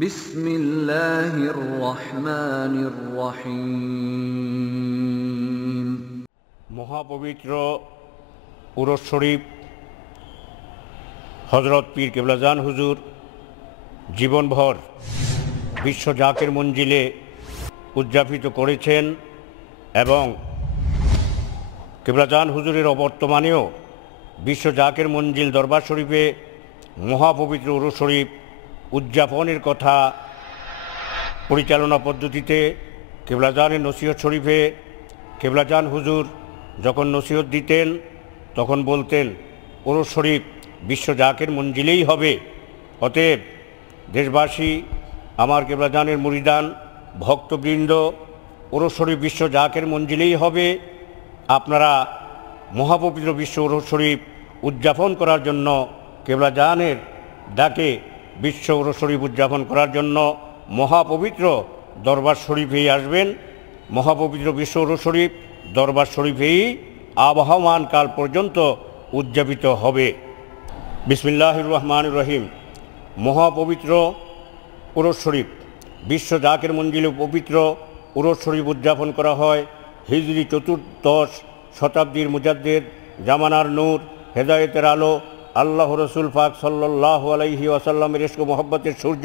বিসমিল্লাহির রহমানির রহিম। মহাপবিত্র উরস শরীফ হজরত পীর কেবলাজান হুজুর জীবনভর বিশ্ব জাকের মঞ্জিলে উদযাপিত করেছেন এবং কেবলাজান হুজুরের অবর্তমানেও বিশ্ব জাকের মঞ্জিল দরবার শরীফে মহাপবিত্র উরস শরীফ উদযাপনের কথা পরিচালনা পদ্ধতিতে কেবলাজানের নসিহত শরীফে কেবলাজান হুজুর যখন নসিহত দিতেন তখন বলতেন উরস শরীফ বিশ্ব জাকের মঞ্জিলেই হবে। অতএব দেশবাসী, আমার কেবলাজানের মুরিদান ভক্তবৃন্দ, উরস শরীফ বিশ্ব জাকের মঞ্জিলেই হবে। আপনারা মহাপবিত্র বিশ্ব উরস শরীফ উদযাপন করার জন্য কেবলাজানের ডাকে বিশ্ব উরস শরীফ উদযাপন করার জন্য মহাপবিত্র দরবার শরীফেই আসবেন। মহাপবিত্র বিশ্ব উরস শরীফ দরবার শরীফেই আবহমান কাল পর্যন্ত উদযাপিত হবে। বিসমিল্লাহির রহমানির রহিম। মহাপবিত্র উরস শরীফ বিশ্ব জাকের মঞ্জিলে পবিত্র উরস শরীফ উদযাপন করা হয় হিজরি চতুর্দশ শতাব্দীর মুজাদ্দেদ জামানার নূর হেদায়েতের আলো আল্লাহ রসুল পাক সাল্লাল্লাহু আলাইহি ওয়াসাল্লামের ইশক মোহব্বতের সূর্য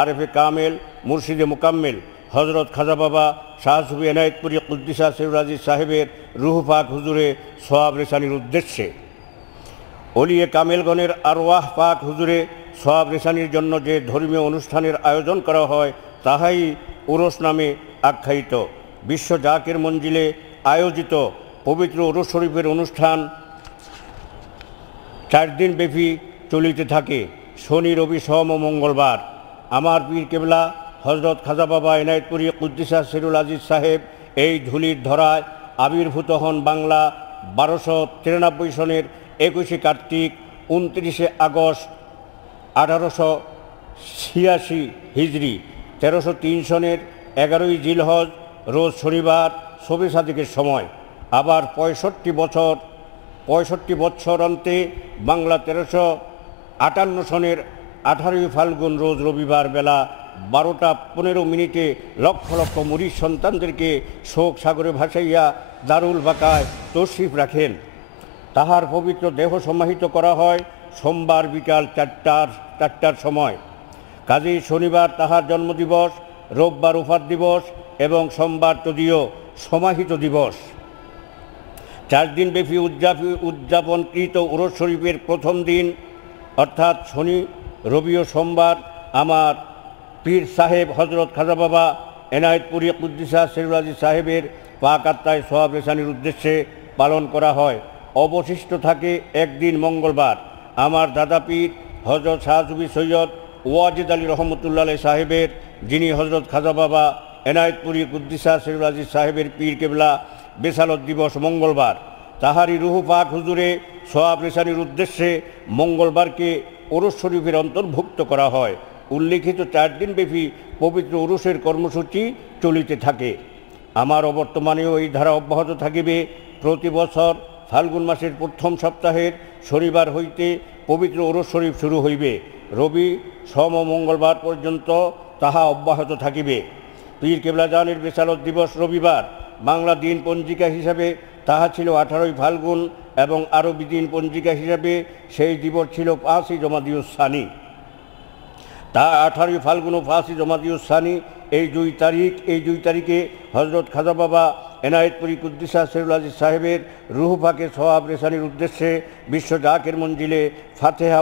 আরেফে কামেল মুর্শিদে মুকাম্মেল হজরত খাজা বাবা শাহ সুফি এনায়েতপুরি কুদ্দিসা সিরুল আজিজ সাহেবের রুহ পাক হুজুরে সোয়াব রেসানির উদ্দেশ্যে ওলিয়ে কামেলগণের আরওয়াহ পাক হুজুরে সোয়াব রেসানির জন্য যে ধর্মীয় অনুষ্ঠানের আয়োজন করা হয় তাহাই উরস নামে আখ্যায়িত। বিশ্ব জাকের মঞ্জিলে আয়োজিত পবিত্র উরস শরীফের অনুষ্ঠান 4 দিন ব্যাপী চলিতে থাকে। শনি, রবি, সোম ও মঙ্গলবার আমার পীর কেবলা হজরত খাজা বাবা এনায়েতপুরি কুদ্দিসা সিরুল আজিজ সাহেব এই ধুলির ধরায় আবির্ভূত হন বাংলা 1293 সনের 21 কার্তিক 29 আগস্ট 1886 হিজরি 1303 সনের 11 জিলহজ রোজ শনিবার শবে সাদিকের সময়। আবার 65 বছর অন্তে বাংলা 1358 সনের 18 ফাল্গুন রোজ রবিবার বেলা 12টা 15 মিনিটে লক্ষ লক্ষ মুরিদ সন্তানদেরকে শোক সাগরে ভাসাইয়া দারুল বাকায় তশরিফ রাখেন। তাহার পবিত্র দেহ সমাহিত করা হয় সোমবার বিকাল 4টার সময়। কাজেই শনিবার তাহার জন্মদিবস, রোববার উফাত দিবস এবং সোমবার তদীয় সমাহিত দিবস। 4 দিন ব্যাপী উদযাপনকৃত উরস শরীফের প্রথম দিন অর্থাৎ শনি, রবি ও সোমবার আমার পীর সাহেব হজরত খাজা বাবা এনায়েতপুরি কুদ্দিসা সিরুল আজিজ সাহেবের পাক আত্মায় সোয়াব রেসানির উদ্দেশ্যে পালন করা হয়। অবশিষ্ট থাকে একদিন মঙ্গলবার আমার দাদা পীর হজরত শাহ সুফি সৈয়দ ওয়াজিদ আলী রহমতুল্লাহ সাহেবের, যিনি হজরত খাজা বাবা এনায়েতপুরি কুদ্দিসা সিরুল আজিজ সাহেবের পীর কেবলা বেসালত দিবস মঙ্গলবার। তাহারি রুহ পাক হুজুরে সোয়াব রেসানির উদ্দেশ্যে মঙ্গলবারকে উরস শরীফের অন্তর্ভুক্ত করা হয়। উল্লিখিত 4 দিন ব্যাপী পবিত্র উরসের কর্মসূচি চলিতে থাকে। আমার অবর্তমানেও এই ধারা অব্যাহত থাকিবে। প্রতি বছর ফাল্গুন মাসের প্রথম সপ্তাহের শনিবার হইতে পবিত্র উরস শরীফ শুরু হইবে। রবি, সোম ও মঙ্গলবার পর্যন্ত তাহা অব্যাহত থাকিবে। পীর কেবলাজানের বেসালত দিবস রবিবার। বাংলা দিন পঞ্জিকা হিসাবে তাহা ছিল 18 ফাল্গুন এবং আরবি দিন পঞ্জিকা হিসাবে সেই দিবস ছিল 5 জমাদিউস সানি। তা 18 ফাল্গুন ও 5 জমাদিউস সানি এই 2 তারিখে হজরত খাজা বাবা এনায়েতপুরি কুদ্দিসা সিরুল আজিজ সাহেবের রুহ পাকে সোয়াব রেসানির উদ্দেশ্যে বিশ্ব জাকের মঞ্জিলে ফাতেহা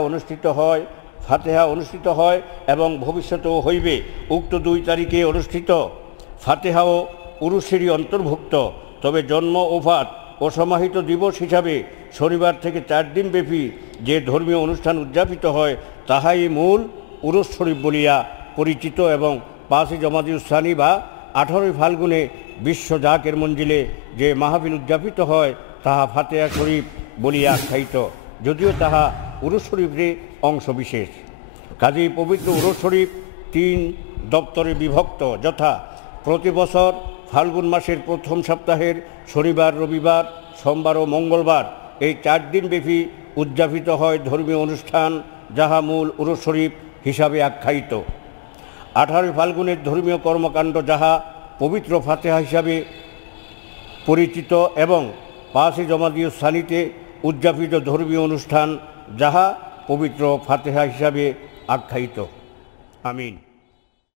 অনুষ্ঠিত হয় এবং ভবিষ্যতেও হইবে। উক্ত 2 তারিখে অনুষ্ঠিত ফাতেহাও উরুসেরই অন্তর্ভুক্ত। তবে জন্ম, ওফাত ও সমাহিত দিবস হিসাবে শনিবার থেকে 4 দিন ব্যাপী যে ধর্মীয় অনুষ্ঠান উদযাপিত হয় তাহাই মূল উরস শরীফ বলিয়া পরিচিত এবং 5 জমাদিউস সানি বা 18 ফাল্গুনে বিশ্ব জাকের মঞ্জিলে যে মাহফিল উদযাপিত হয় তাহা ফাতেহা শরীফ বলিয়া আখ্যায়িত, যদিও তাহা উরস শরীফের অংশ বিশেষ। কাজেই পবিত্র উরস শরীফ 3 দপ্তরে বিভক্ত, যথা প্রতি বছর ফাল্গুন মাসের প্রথম সপ্তাহের শনিবার, রবিবার, সোমবার ও মঙ্গলবার এই 4 দিন ব্যাপী উদযাপিত হয় ধর্মীয় অনুষ্ঠান, যাহা মূল উরস শরীফ হিসাবে আখ্যায়িত। 18 ফাল্গুনের ধর্মীয় কর্মকাণ্ড যাহা পবিত্র ফাতেহা হিসাবে পরিচিত এবং 5 জমাদিউস সানিতে উদযাপিত ধর্মীয় অনুষ্ঠান যাহা পবিত্র ফাতেহা হিসাবে আখ্যায়িত। আমিন।